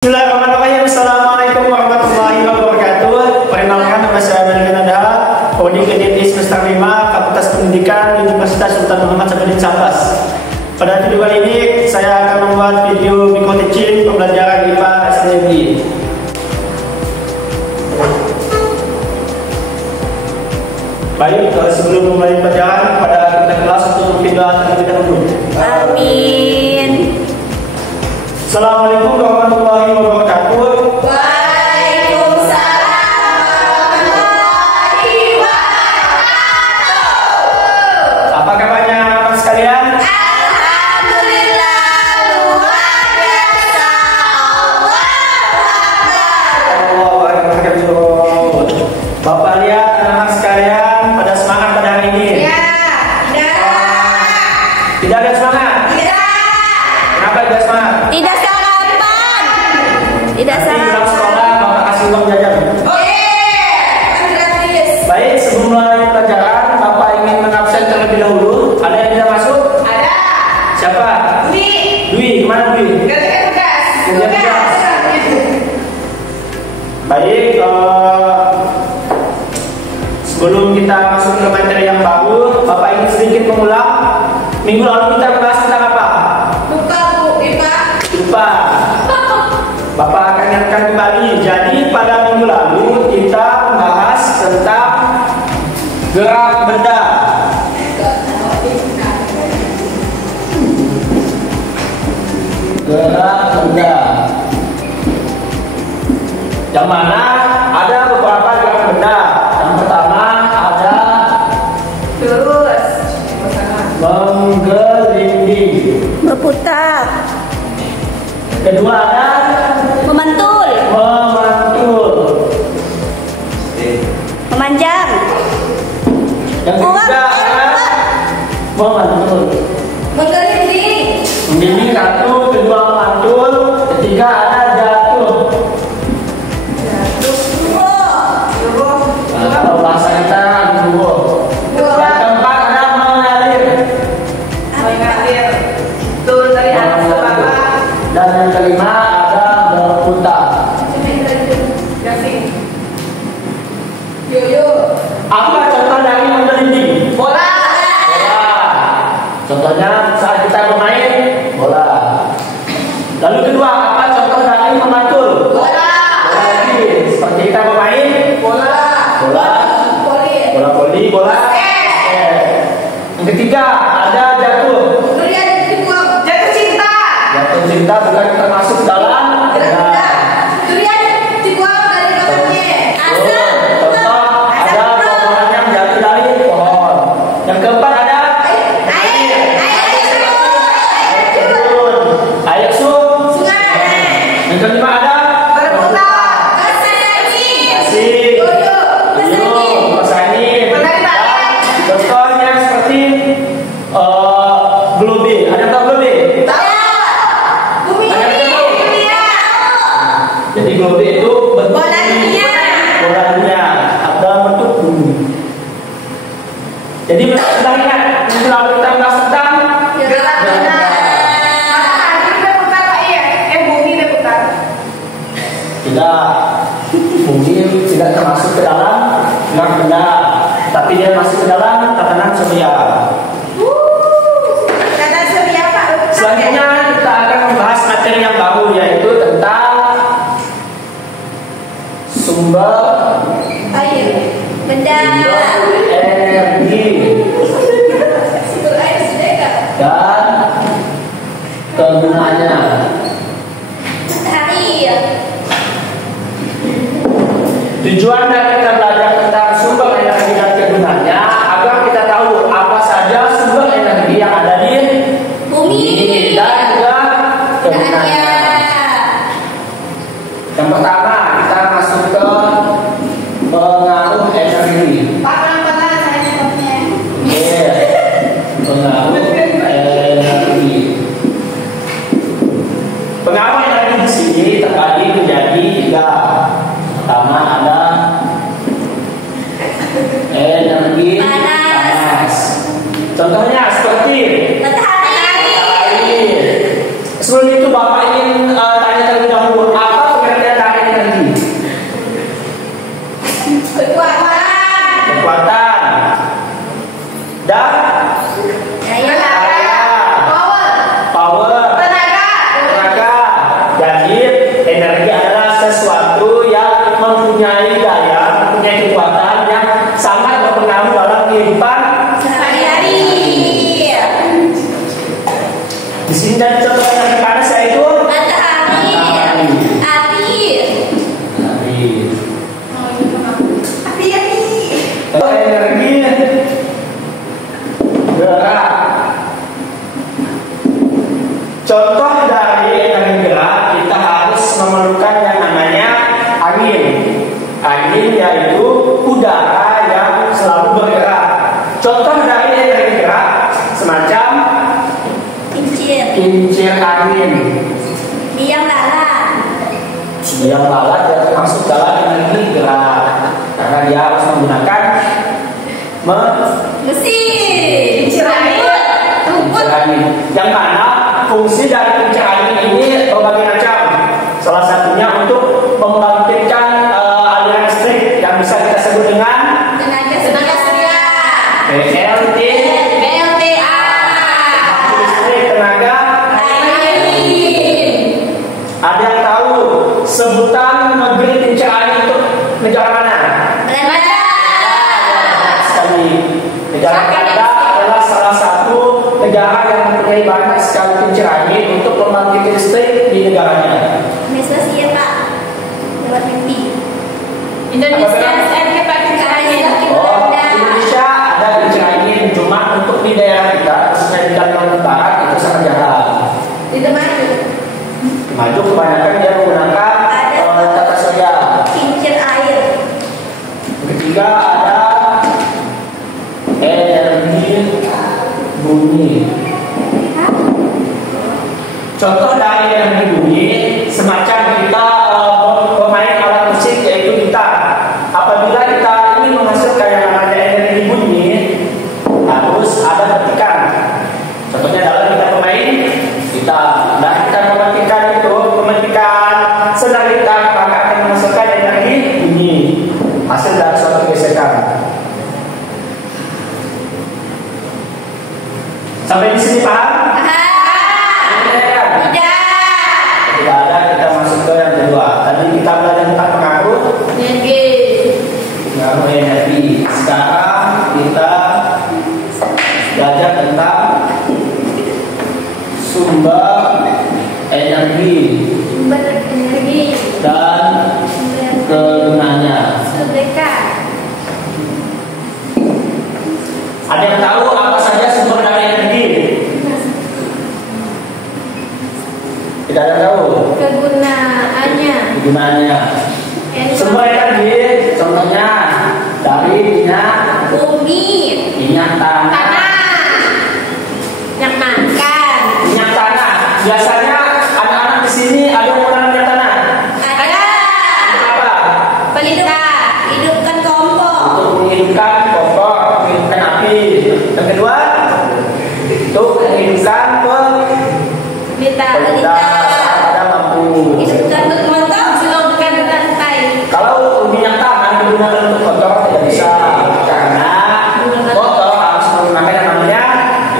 Bismillahirrahmanirrahim. Assalamualaikum warahmatullahi wabarakatuh. Perkenalkan, nama saya Melvin Adha, Prodi Kediri semester 5, Fakultas Pendidikan Universitas Sultan Muhammad Sabaudin Sabas. Pada video kali ini saya akan membuat video mikro teaching pembelajaran IPA SDMI. Baik, sebelum memulai pelajaran pada kita kelas untuk berdoa terlebih dahulu. Amin. Assalamualaikum warahmatullahi wabarakatuh. Waalaikumsalam warahmatullahi wabarakatuh. Apa kabarnya teman sekalian? Alhamdulillah, luar biasa. Allahu Akbar. Bapak lihat anak-anak sekalian pada semangat pada hari ini. Ya, Tidak ada semangat. Kenapa tidak semangat? tidak sarapan. Tidak Nanti pulang sarapan. sekolah Bapak kasih uang jajan. Oke, gratis. Baik, sebelum mulai pelajaran Bapak ingin mengabsen terlebih dahulu. Ada yang tidak masuk? Ada. Siapa? Dwi, kemana Dwi? Kerja tugas. Kerja tugas. Baik, sebelum kita masuk ke materi yang baru, Bapak ingin sedikit mengulang. Minggu lalu kita bahas tentang apa? Lupa Bu, IPA. Lupa. Bapak akan ingatkan kembali. Jadi pada minggu lalu kita membahas tentang gerak benda. Gerak benda. Yang mana ada beberapa gerak benda. Yang pertama ada Terus. menggelinding. Berputar. Kedua ada Memantul. memantul. Memanjang. Yang ketiga ada memantul. Menggelinding. Menggelinding satu, kedua memantul, ketiga ada jatuh. Nah, kalau bahasa kita jatuh. Yang keempat ada mengalir. Turun dari atas ke bawah. Dan yang kelima ada berputar. Yo. Apa contoh dari menggelinding? Bola. Bola. Contohnya saat kita bermain bola. Lalu kedua, apa contoh dari memantul? Bola. Bola lagi. Seperti kita bermain Bola. bola, Voli. bola voli, bola. Yang ketiga ada jatuh. Jatuh cinta. Jatuh cinta bukan termasuk dalam. Durian dibuang dari kamarnya. Asam. Contoh ada pohon yang jatuh dari pohon. Yang keempat ada air sun. Yang kelima ada asik. Mas angin. Contohnya seperti globe. Ada yang tahu globe? Jadi globe itu bentuk Bola dunia. bola dunia ada bentuk bumi. Jadi kita ingat kalau kita bahas tentang tidak, bumi tidak termasuk ke dalam gerak benda, tapi dia masuk ke dalam tatanan surya. Selanjutnya kita akan membahas materi yang baru, yaitu tentang sumber energi dan kegunaannya. Tujuan dari kita belajar tentang sumber energi dan kegunaannya agar kita tahu apa saja sumber energi yang ada di bumi dan juga kegunaannya. Yang pertama kita masuk ke pengaruh energi. Pengaruh energi. Pengaruh energi di sini terbagi menjadi tiga. Pertama ada energi panas. Contohnya seperti Matahari. sebelum itu Bapak ingin tanya terlebih dahulu, apa energi adalah sesuatu yang mempunyai daya, mempunyai kekuatan yang sangat berpengaruh dalam kehidupan Sehari-hari. di sini. Dan contoh energi panas yaitu Matahari. Api. Api. Kalau energi gerak. Contoh dari energi gerak, kita harus memerlukan yang namanya angin. Angin yaitu udara yang selalu bergerak. Contoh dari energi gerak semacam kincir angin. Biang lalat. Biang lalat yang termasuk dalam energi gerak karena dia harus menggunakan Mesin. kincir angin. Yang mana fungsi dari kincir angin ini berbagai macam. Salah satunya untuk membangkitkan aliran listrik yang bisa kita sebut dengan Tenaga surya. PLT. PLTA. Listrik tenaga. Ada yang tahu sebutan negeri kincir angin untuk negara mana? Sekali. Negara Kanada adalah salah satu negara yang mempunyai banyak sekali kincir angin untuk membangkit listrik di negaranya. Indonesia Pak. Lewat mimpi. Indonesia Indonesia ada kincir angin, cuma untuk di daerah kita, khususnya di Kalimantan Barat itu sangat jarang. Tidak maju. Maju kebanyakan dia menggunakan tata surya. Kincir air. Ketiga ada energi bumi. Contoh dari energi bumi semacam kita pemain alat musik yaitu gitar. Apabila kita ingin menghasilkan yang namanya energi bumi, harus ada petikan. Contohnya adalah kita pemain gitar. Nah, kita mematikan itu, mematikan senar gitar, maka akan menghasilkan energi bumi hasil dari suatu gesekan. Sampai di sini paham? Tidak ada, kita masuk ke yang kedua. Tadi kita belajar tentang pengaruh energi. Sekarang kita belajar tentang sumber energi dan kegunaannya. Ada yang tahu apa saja sumber dari energi? Tidak ada yang tahu. Kegunaannya. Sumber energi, contohnya dari minyak tanah. Minyak tanah. Biasanya anak-anak di sini ada yang mengenal minyak tanah. Kenapa? Hidupkan kompor. Untuk menghidupkan kompor, menghidupkan api. Yang kedua, untuk menghidupkan pelita ada lampu. Hidupkan motor, silongkan rantai. Kalau minyak tanah digunakan untuk motor tidak bisa karena motor harus menggunakan yang namanya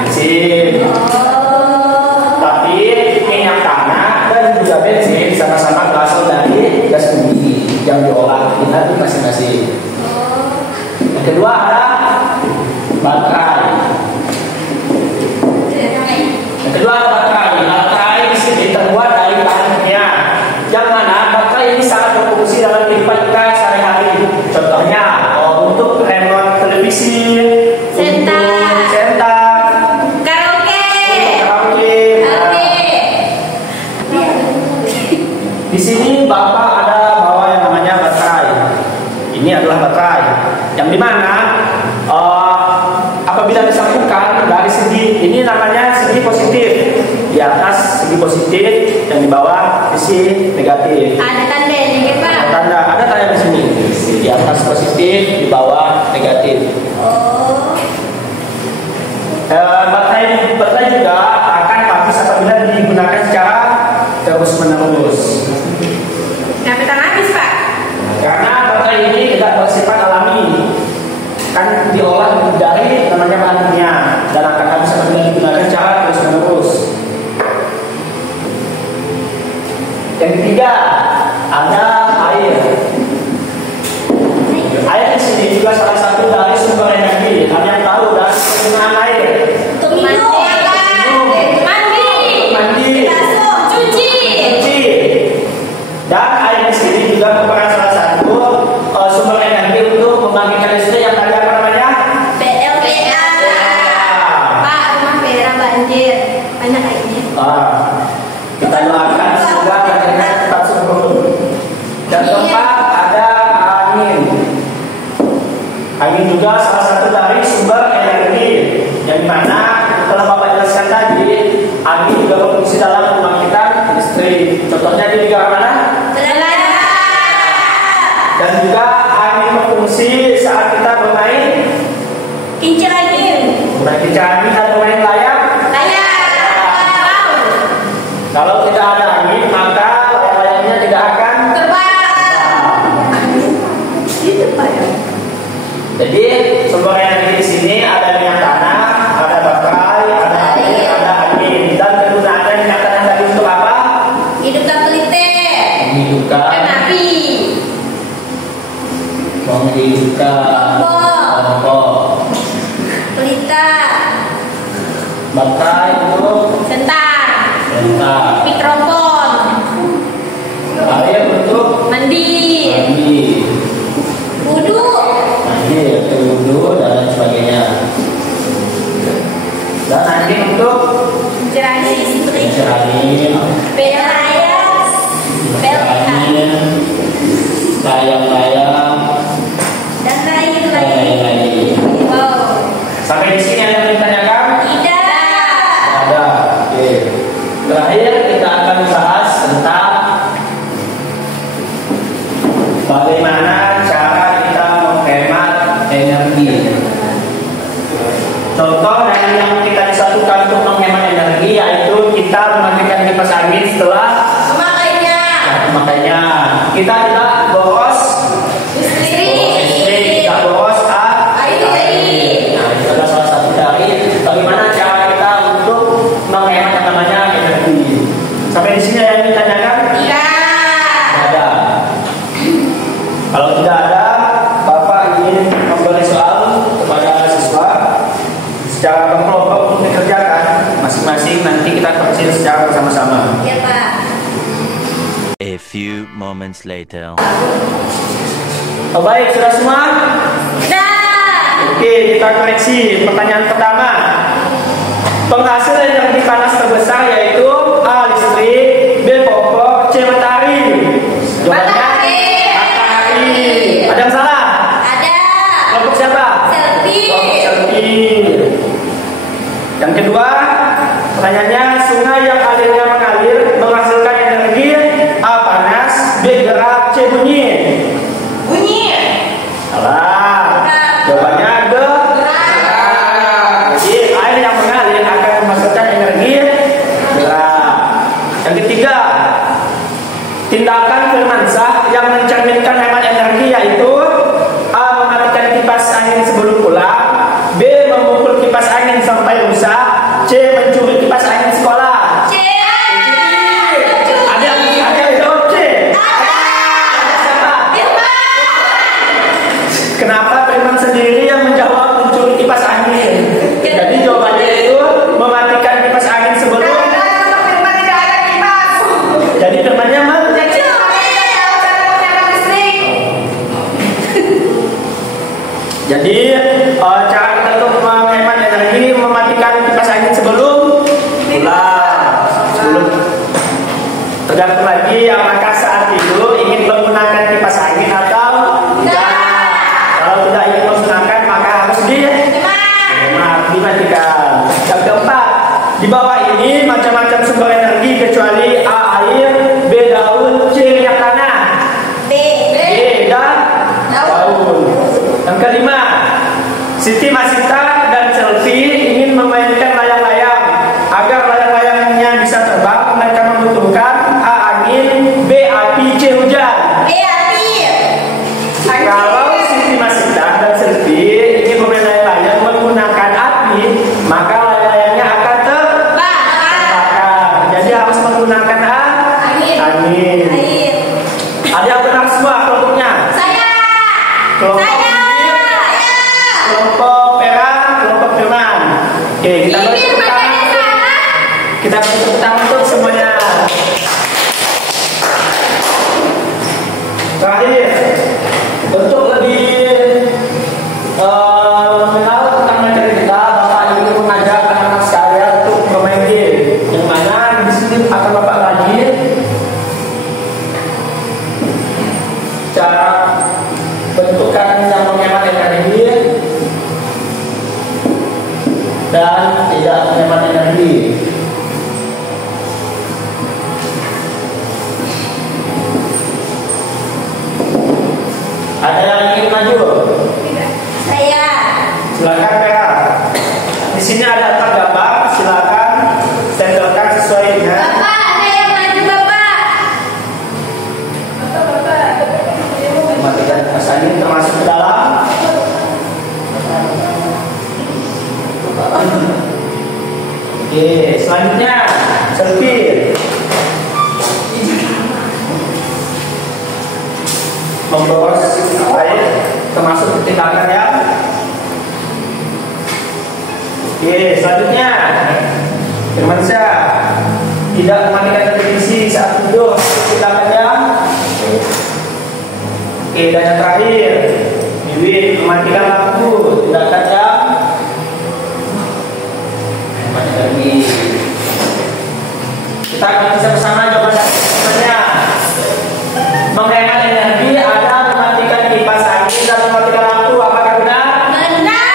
bensin. Tapi minyak tanah dan juga bensin sama-sama berasal dari gas bumi yang diolah di hati masing-masing. Yang kedua ada baterai. Yang kedua ada baterai. Baterai di sini terbuat dari bahan kimia. Yang mana baterai ini sangat berfungsi dalam kehidupan kita sehari-hari. Contohnya untuk remote televisi, Karaoke. Di sini Bapak ada bawa yang namanya baterai. Ini adalah baterai yang dimana apabila disambungkan dari segi ini namanya segi positif, di atas segi positif dan di bawah sisi negatif. Ada tandanya, Pak. Ada tanda di sini. Di atas positif, di bawah negatif. Baterai juga akan habis apabila digunakan secara terus menerus. Kapan habis, Pak? Karena baterai ini tidak bersifat alami, kan diolah dari namanya bahan kimia dan akan habis apabila digunakan secara terus menerus. Yang ketiga ketiga ada air. Air di sini juga salah satu dari sumber energi. Ada yang tahu dari penggunaan air? Untuk minum. Mandi. Cuci. Dan air di sini juga merupakan salah satu sumber energi untuk membangkitkan listrik yang tadi apa namanya? PLTA. Pak, rumah daerah banjir. Banyak airnya. Kita doakan semoga banjirnya tetap surut. Dan keempat ada angin. Angin juga salah satu dari sumber energi yang mana telah Bapak jelaskan tadi, angin juga berfungsi dalam pembangkitan listrik. Contohnya di negara mana? Dan juga angin berfungsi saat kita bermain Kincir angin. kincir angin atau bermain layar. Kalau tidak ada angin, maka layar-layarnya tidak akan terbang. Jadi sumber energi di sini ada minyak tanah, ada baterai, ada air, ada angin. Dan kegunaannya minyak tanah tadi untuk apa? Hidupkan pelite. Menghidupkan Api. kompor. Pelita. Baterai untuk Sentar. Mikrofon. air untuk Mandi. Wudhu. wudhu dan sebagainya. Dan angin untuk Kincir angin listrik. angin, layang-layang, Dan lain-lain. lain-lain. Wow. Sampai di sini ada yang ditanyakan? Tidak. Ada. Oke. Terakhir kita akan bahas tentang bagaimana cara kita menghemat energi. Contoh dari yang kita disatukan untuk menghemat energi yaitu kita mematikan kipas angin setelah memakainya. Kita tidak boros listrik, tidak boros air. Nah, itu adalah salah satu dari bagaimana cara kita untuk menghemat yang namanya energi. Sampai di sini ada yang ditanyakan? Ada. Kalau tidak ada, Bapak ingin memberi soal kepada siswa secara berkelompok untuk dikerjakan masing-masing. Nanti kita kecil secara bersama-sama. Ya, Pak. A few moments later. Oh, baik, sudah semua? Oke, kita koreksi. Pertanyaan pertama. Penghasil energi panas terbesar yaitu A. Listrik, B. Kompor, C. Matahari. Jawabannya matahari. Ada yang salah? Ada. Kelompok siapa? Selfie. Yang kedua, pertanyaannya sungai yang alirnya mengalir menghasilkan energi A. Panas, B. Gerak, C. Bunyi. Salah. Jawabannya gerak. Jadi air yang mengalir akan menghasilkan energi gerak. Yang ketiga, tindakan Firmansyah yang mencerminkan hemat energi yaitu A. Mematikan kipas angin sebelum pulang, B. Memukul kipas angin sampai rusak, C. Mencuri kipas angin sekolah. Ada yang jawab C. Kenapa Firman sendiri yang menjawab mencuri kipas angin? Jadi jawabannya itu mematikan kipas angin sebelum. Jadi Firmannya Terakhir, untuk lebih mengenal tentang materi kita, Bapak ingin mengajak anak-anak sekalian untuk bermain game. Yang mana di sini akan Bapak bagi cara bentukan yang menghemat energi dan tidak menghemat energi. Ada yang ingin maju? Saya. Silakan Vera. Di sini ada 4 gambar, silakan stempelkan sesuai dengan. Bapak, ada yang maju Bapak. Matikan asalnya termasuk ke dalam. Oke, selanjutnya selfie. Memboros air termasuk tindakan ya. Oke, selanjutnya Firmansyah tidak mematikan televisi saat tidur, tindakannya. Oke, dan yang terakhir Wiwin mematikan lampu, tindakannya. Mematikan lagi. Kita akan bisa bersama jawabannya. Menghemat energi ada mematikan kipas angin dan mematikan lampu, apakah benar? Benar.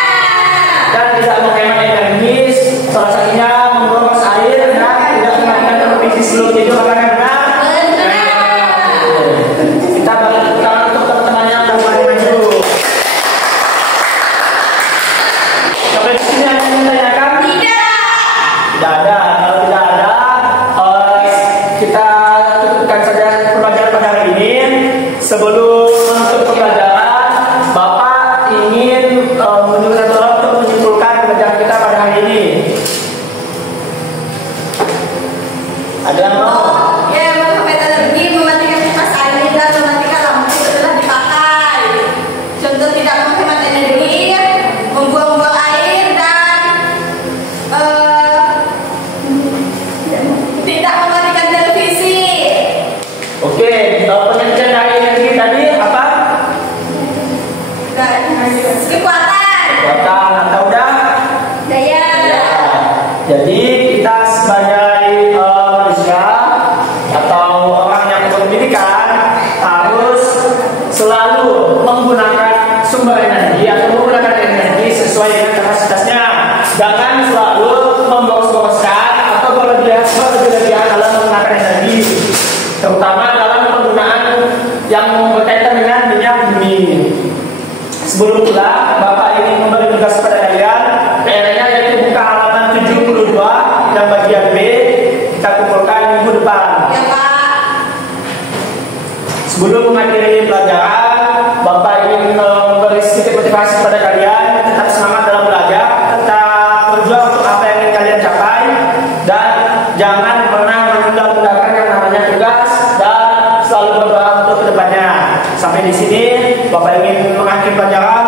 Dan tidak menghemat energi, salah satunya memboros air dan tidak mematikan televisi sebelum tidur, apakah benar? Benar. Kita bagi tepuk tangan untuk teman-teman yang sudah mulai maju. Sampai di sini ada yang ditanyakan? Tidak. Tidak ada. Kalau tidak ada, kita tutupkan saja pembelajaran pada hari ini. Sebelum menutup pembelajaran, Bapak ingin menunjukkan tolong untuk menyimpulkan pembelajaran kita pada hari ini. Ada yang mau? Ya, menghemat energi, mematikan kipas angin dan mematikan lampu setelah dipakai. Contoh tidak menghemat energi, membuang-buang air dan tidak mematikan televisi. Oke, pengertian dari energi tadi apa? Dan kekuatan, Kekuatan atau udah? daya. Jadi kita sebagai manusia atau orang yang berpendidikan harus selalu menggunakan sumber energi atau menggunakan energi sesuai dengan kapasitasnya. Jangan selalu memboros-boroskan atau berlebihan dalam menggunakan energi, terutama dalam penggunaan yang berkaitan dengan minyak bumi. Sebelum pula, Bapak ingin memberi tugas kepada kalian, PR-nya yaitu buka halaman 72 yang bagian B, kita kumpulkan minggu depan. Ya Pak. Sebelum mengakhiri pelajaran, Bapak ingin memberi sedikit motivasi kepada kalian, tetap semangat dalam belajar, tetap berjuang untuk apa yang ingin kalian capai, dan jangan pernah menunda-mundakan yang namanya tugas, dan selalu berdoa untuk kedepannya. Sampai di sini, Bapak ingin mengakhiri pelajaran.